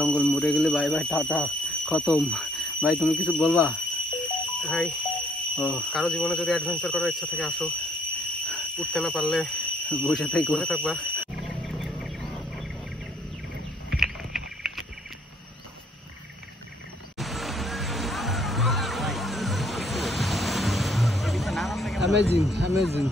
জঙ্গল মরে গেলে বাই বাই টাটা খতম। ভাই তুমি কিছু বলবা? ভাই কারো জীবনে যদি অ্যাডভেঞ্চার করার ইচ্ছা থাকে আসো, উঠতে না পারলে বসে থাকবা। Amazing amazing.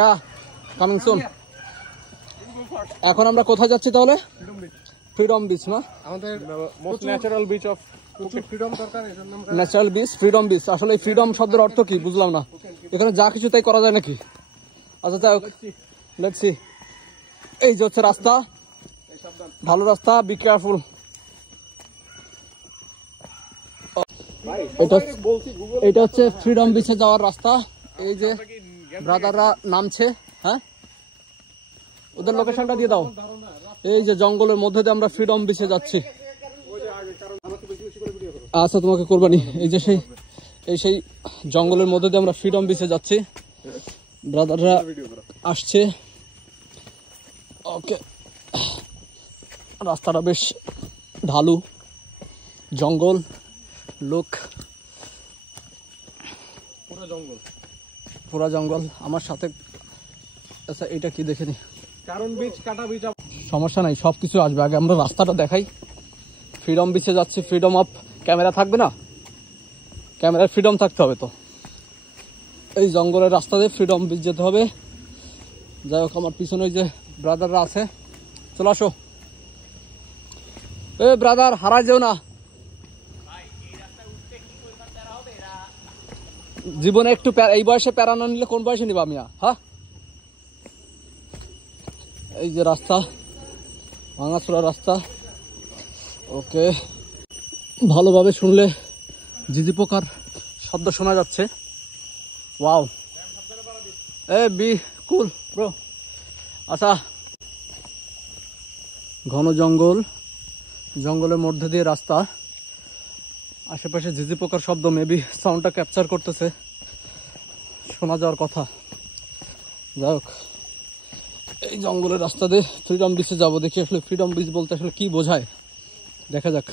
Yeah, coming soon. এখন আমরা কোথায় যাচ্ছি তাহলে? ফ্রিডম বিচ না? আমাদের most natural beach of freedom দরকার, এজন্য আমরা ন্যাচারাল বিচ, ফ্রিডম বিচ। আসলে ফ্রিডম শব্দের অর্থ কি বুঝলাম না। এখানে যা কিছু তাই করা যায় নাকি? আচ্ছা যাই হোক, লেটস সি। এই যে হচ্ছে রাস্তা, ভালো রাস্তা, বি কেয়ারফুল। এটা হচ্ছে ফ্রিডম বিচে যাওয়ার রাস্তা। এই যে ব্রাদাররা নামছে, হ্যাঁ ওদের লোকেশনটা দিয়ে দাও। এই যে জঙ্গলের মধ্যে দিয়ে আমরা ফ্রিডম বিচে যাচ্ছি। আচ্ছা তোমাকে করবানি। এই যে সেই জঙ্গলের মধ্যে দিয়ে আমরা ফ্রিডম বিচে যাচ্ছি, ব্রাদাররা আসছে। ওকে, রাস্তাটা বেশ ঢালু, জঙ্গল লোক, পুরা জঙ্গল আমার সাথে। আচ্ছা এটা কি দেখে নি, কারণ বিচ কাটা বিচ। সমস্যা নাই, সবকিছু আসবে। আগে আমরা রাস্তাটা দেখাই। ফ্রিডম বিচে যাচ্ছি। ফ্রিডম অফ ক্যামেরা থাকবে না, ক্যামেরার ফ্রিডম থাকতে হবে। তো এই জঙ্গলের রাস্তা দিয়ে ফ্রিডম বিচ যেতে হবে। যাই হোক, আমার পিছনে যে ব্রাদাররা আছে, চলে আসো। এ ব্রাদার, হারায় যেও না। জীবনে একটু এই বয়সে প্যারা না নিলে কোন বয়সে নিবা মিয়া? হ্যাঁ, এই যে রাস্তা, ভাঙাচোরা রাস্তা। ওকে, ভালোভাবে শুনলে ঝিঝি পোকার শব্দ শোনা যাচ্ছে। Wow, A B cool bro. আচ্ছা, ঘন জঙ্গল, জঙ্গলের মধ্যে দিয়ে রাস্তা, আশেপাশে ঝিঝি পোকার শব্দ। মেবি সাউন্ডটা ক্যাপচার করতেছে, শোনা যাওয়ার কথা। যাই হোক, এই জঙ্গলের রাস্তা দিয়ে ফ্রিডম বিচে যাবো। দেখি আসলে ফ্রিডম বিচ বলতে আসলে কি বোঝায়, দেখা যাক।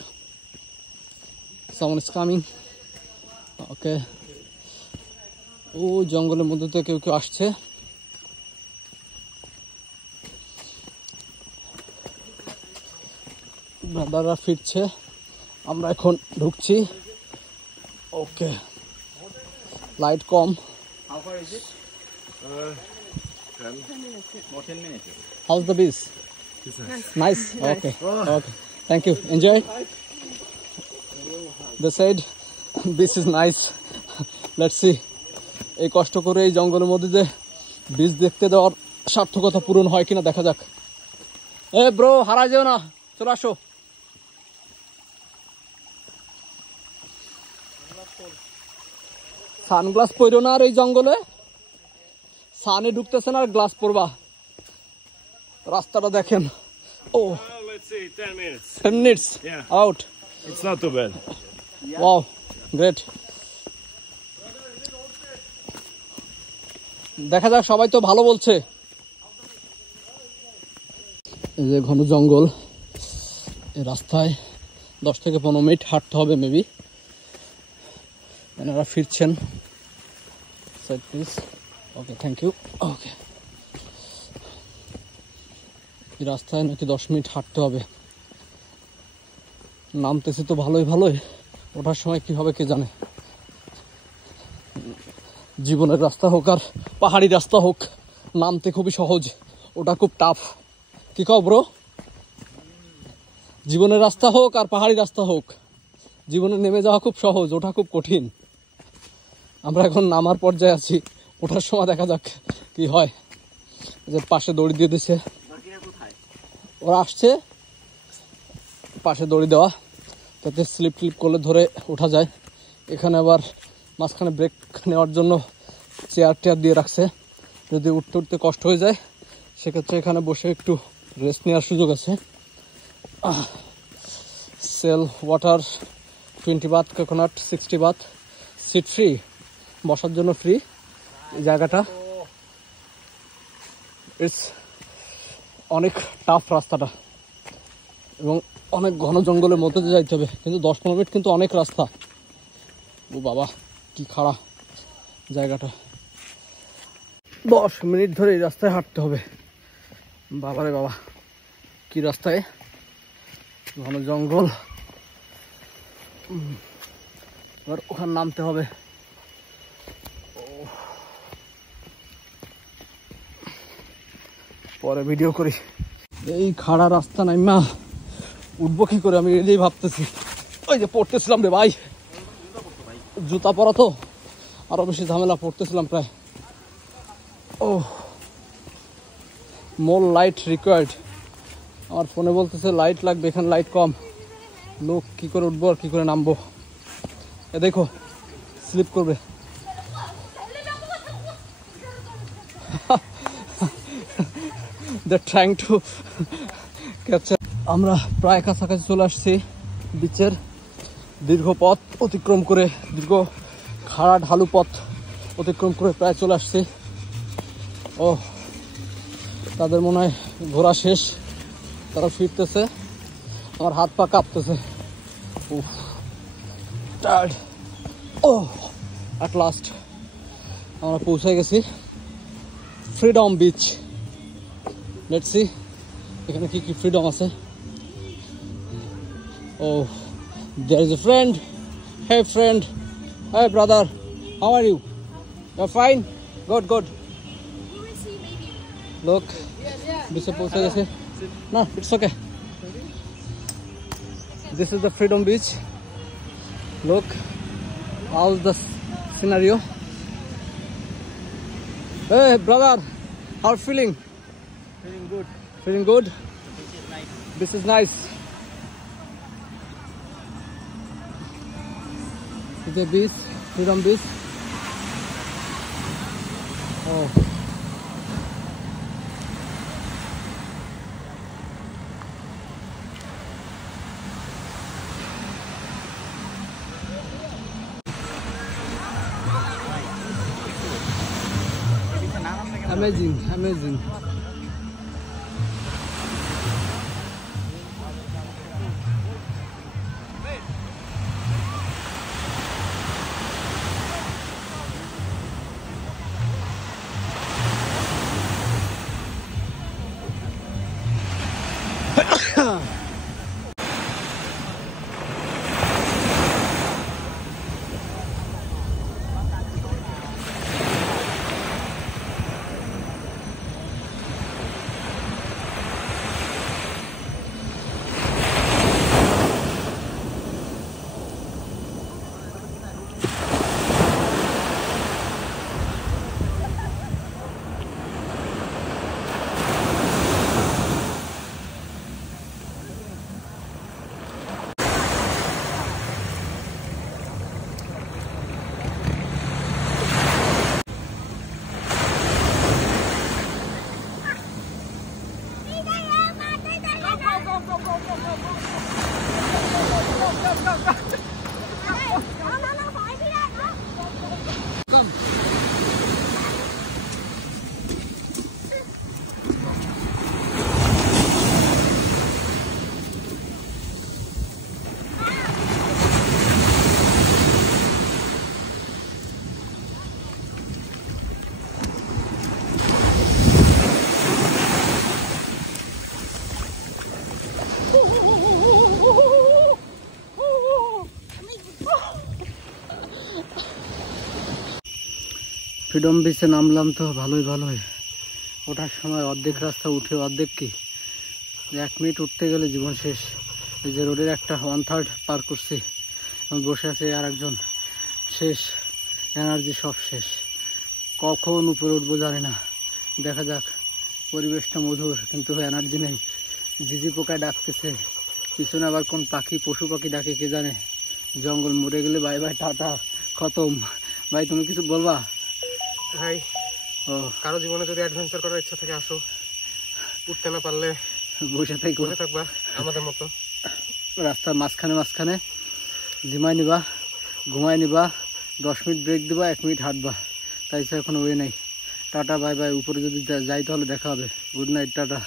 Sound is coming. ওকে, ও জঙ্গলের মধ্যে থেকে কেউ কেউ আসছে। ব্রাদাররা ফিরছে, আমরা এখন ঢুকছি। ওকে, লাইট কম। How's the beach? Nice. Okay. Okay. Thank you. Enjoy. They said beach is nice. Let's see. এই কষ্ট করে এই জঙ্গলের মধ্যে যে বিচ দেখতে দেওয়ার সার্থকতা পূরণ হয় কিনা দেখা যাক। এ ব্রো, হারা যেও না, চলে আসো। সানগ্লাস পরো না আর এই জঙ্গলে সানে ঢুকতেছে না, আর গ্লাস পরবা। রাস্তাটা দেখেন। ও let's say 10 minutes. 10 minutes. Yeah. Out. It's not too bad. Wow, great. দেখা যাক, সবাই তো ভালো বলছে। এই যে ঘন জঙ্গল, এই রাস্তায় 10 থেকে 15 মিনিট হাঁটতে হবে মেবি। এনারা ফিরছেন। Side please. Okay, thank you. Okay, এই রাস্তায় নাকি 10 মিনিট হাঁটতে হবে। নামতেছি তো ভালোই, ওঠার সময় কি হবে কে জানে। জীবনের রাস্তা হোক আর পাহাড়ি রাস্তা হোক, নামতে খুবই সহজ, ওটা খুব টাফ। কি কও ব্রো? জীবনের রাস্তা হোক আর পাহাড়ি রাস্তা হোক, জীবনে নেমে যাওয়া খুব সহজ, ওটা খুব কঠিন। আমরা এখন নামার পর্যায়ে আছি, ওঠার সময় দেখা যাক কি হয়। যে পাশে দড়ি দিয়ে দিছে, ওরা আসছে, পাশে দড়ি দেওয়া। যাতে স্লিপ টিপ করলে ধরে ওঠা যায়। এখানে আবার মাঝখানে ব্রেক নেওয়ার জন্য চেয়ার টেয়ার দিয়ে রাখছে, যদি উঠতে উঠতে কষ্ট হয়ে যায় সেক্ষেত্রে এখানে বসে একটু রেস্ট নেওয়ার সুযোগ আছে। Sell water 20 Baat, coconut 60 Baat, seat free, বসার জন্য ফ্রি। এই জায়গাটা ইটস অনেক টাফ রাস্তাটা এবং অনেক ঘন জঙ্গলের মধ্যে দিয়ে যাইতে হবে, কিন্তু 10-15 মিনিট কিন্তু অনেক রাস্তা। ও বাবা কি খাড়া জায়গাটা, 10 মিনিট ধরে এই রাস্তায় হাঁটতে হবে। বাবারে বাবা কি রাস্তায়, ঘন জঙ্গল। এবার ওখানে নামতে হবে। পরে ভিডিও করি। এই খাড়া রাস্তা নাইমা উঠবো কি করে, আমি এটাই ভাবতেছি। ওই যে পড়তেছিলাম রে ভাই, জুতা পরা তো আরো বেশি ঝামেলা, পড়তেছিলাম প্রায়। ও মোর লাইট রিকোয়ার্ড, আমার ফোনে বলতেছে লাইট লাগবে, এখানে লাইট কম। লোক কি করে উঠবো আর কি করে নামবো, এ দেখো স্লিপ করবে। They're trying to capture. আমরা প্রায় কাছাকাছি চলে আসছি বিচের। দীর্ঘ পথ অতিক্রম করে, দীর্ঘ খাড়া ঢালু পথ অতিক্রম করে প্রায় চলে আসছি। ও তাদের মনে হয় ঘোরা শেষ, তারা ফিরতেছে। আমার হাত পা কাঁপতেছে, টায়ার্ড। ও অ্যাট লাস্ট আমরা পৌঁছে গেছি ফ্রিডম বিচ। লেটস সি এখানে কি কি ফ্রিডম আছে। ও there is a friend. Hey friend, hey brother, how are you? You're fine? Good. Look, বিচে পৌঁছে গেছে না, it's okay. This is the Freedom Beach. Look, how's the scenario? Hey brother, how are you feeling? Feeling good. Feeling good? This is nice. This is the beach, Freedom Beach. Oh. Amazing, amazing. Freedom বিচে নামলাম তো ভালোই, ওঠার সময় অর্ধেক রাস্তা উঠে অর্ধেক কি 1 মিনিট উঠতে গেলে জীবন শেষ। এই যে রোডের একটা 1/3 পার করছি, আমি বসে আছি আর একজন, শেষ এনার্জি সব শেষ। কখন উপরে উঠবো জানি না, দেখা যাক। পরিবেশটা মধুর কিন্তু এনার্জি নেই, ঝিঝি পোকায় ডাকতেছে, পিছনে আবার কোন পাখি পশু পাখি ডাকে কে জানে। জঙ্গল মরে গেলে বাই বাই টাটা খতম। ভাই তুমি কিছু বলবা? ভাই ও কারো জীবনে যদি অ্যাডভেঞ্চার করার ইচ্ছা থাকে আসো, উঠতে না পারলে বসে থাকো বসে থাকবা আমাদের মতো। রাস্তার মাঝখানে মাঝখানে ঝিমাই নিবা, ঘুমাই নিবা, 10 মিনিট ব্রেক দিবা, 1 মিনিট হাঁটবা, তাই এখন ওয়ে নাই। Tata bye bye. উপরে যদি যাই তাহলে দেখা হবে। Good night, tata.